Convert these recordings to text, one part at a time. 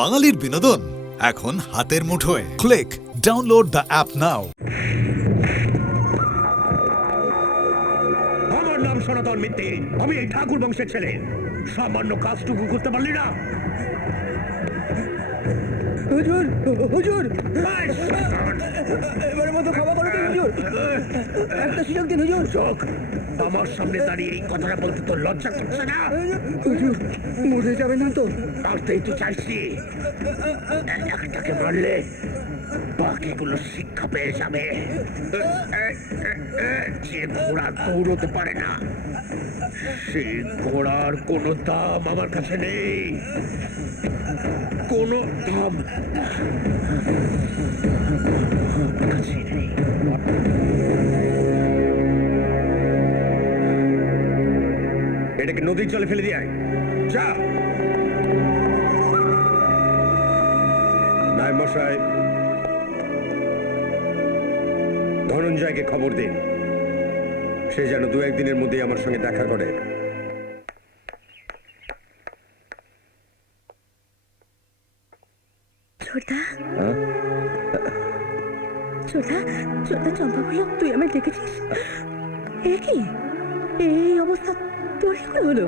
বাঙালির বিনোদন এখন হাতের মুঠোয়। ক্লিক ডাউনলোড দ্য অ্যাপ নাও। আমার নাম সনাতন মিত্তি, আমি এই ঠাকুর বংশের ছেলে। সামান্য কাজটুকু করতে পারলি না? হুজুর হুজুর এবারের মতো ক্ষমা করে দিন হুজুর, একটা সুযোগ দিন হুজুর। চোখ, আমার সামনে দাঁড়িয়ে এই কথাটা বলতে তোর লজ্জা করছে না? হুজুর মরে যাবে না তো? মারতেই তো চাইছি। একটাকে মারলে বাকিগুলো শিক্ষা পেয়ে যাবে। যে ঘোড়া দৌড়তে পারে না, সেই ঘোড়ার কোনো দাম আমার কাছে নেই, কোনো দাম আমার কাছে নেই। এটাকে নদীর জলে ফেলে দিয়ে আয়, যা। নায়েব মশাই, ধনঞ্জয়কে খবর দিন, সে যেন দু একদিনের মধ্যেই আমার সঙ্গে দেখা করে। ছোটদা, ছোটদা, ছোটদা, চম্পাগুলো তুই আমায় ডেকেছিস? এ কি, এই অবস্থা তোর কি করে হলো?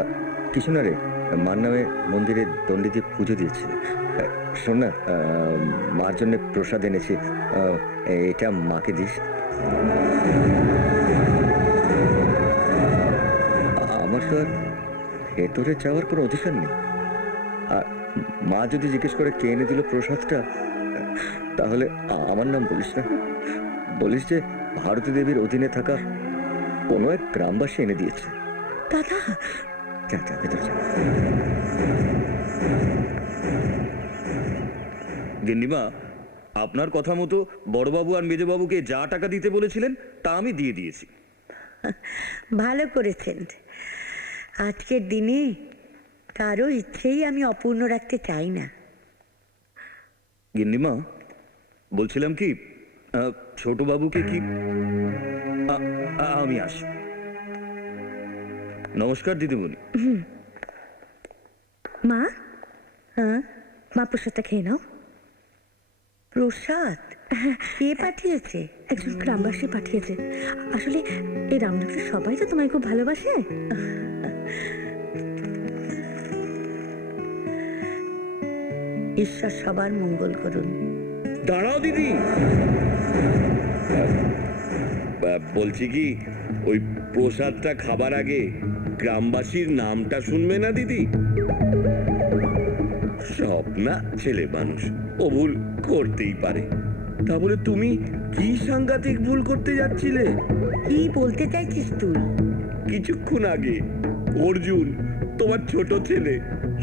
কিছু না রে, মার নামে মন্দিরে দণ্ডি দিয়ে পুজো দিয়েছি। শোন না, মার জন্য প্রসাদ এনেছি, এটা মাকে দিস। আমার তো আর ভেতরে যাওয়ার কোনো অধিকার নেই। আর মা যদি জিজ্ঞেস করে কে এনে দিল প্রসাদটা, তাহলে আমার নাম বলিস না, বলিস যে ভারতী দেবীর অধীনে থাকা কোনো এক গ্রামবাসী এনে দিয়েছে। দাদা, যা যা ভেতরে যা। গিন্নিমা, আপনার কথা মতো বড়বাবু আর মেজবাবুকে যা টাকা দিতে বলেছিলেন তা আমি দিয়ে দিয়েছি। ভালো করেছেন। আজকের দিনে কারো ইচ্ছেই আমি অপূর্ণ রাখতে চাই না। গিন্নিমা, বলছিলাম কি, ছোটবাবুকে কি আমি আসি। নমস্কার দিদিমণি। মা, হ্যাঁ মা, প্রসাদটা খেয়ে নাও। প্রসাদ কে পাঠিয়েছে? একজন গ্রামবাসী পাঠিয়েছে। আসলে এই রামনগরের সবাই তো তোমায় খুব ভালোবাসে। ঈশ্বর সবার মঙ্গল করুন। দাঁড়াও দিদি, বলছি কি, ওই প্রসাদটা খাবার আগে গ্রামবাসীর নামটা শুনবে না দিদি? স্বপ্না ছেলে মানুষ, ও ভুল করতেই পারে। তা বলে তুমি কি সাংঘাতিক ভুল করতে যাচ্ছিলে? কি বলতে চাইছিস তুই? কিছুক্ষণ আগে অর্জুন, তোমার ছোট ছেলে,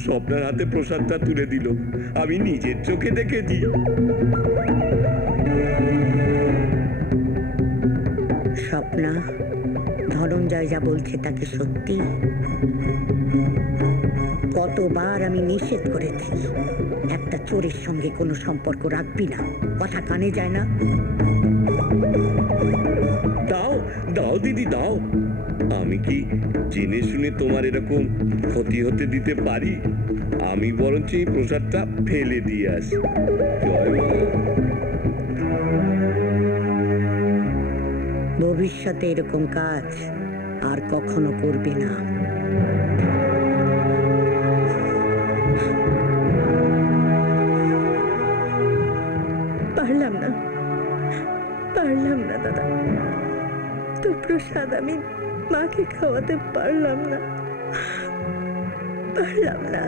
স্বপ্নার হাতে প্রসাদটা তুলে দিল, আমি নিজের চোখে দেখেছি। স্বপ্না, ধনঞ্জয় যা বলছে তাকে সত্যি? কতবার আমি নিষেধ করেছি, একটা চোরের সঙ্গে কোনো সম্পর্ক রাখবি না, কথা কানে যায় না। দাও দাও দিদি দাও, আমি কি জেনে শুনে তোমার এরকম ক্ষতি হতে দিতে পারি? আমি বরঞ্চ এই প্রসাদটা ফেলে দিয়ে আসি। জয় মা। ভবিষ্যতে এরকম কাজ আর কখনো করবে না। পারলাম না, পারলাম না দাদা, তোর প্রসাদ আমি মাকে খাওয়াতে পারলাম না, পারলাম না।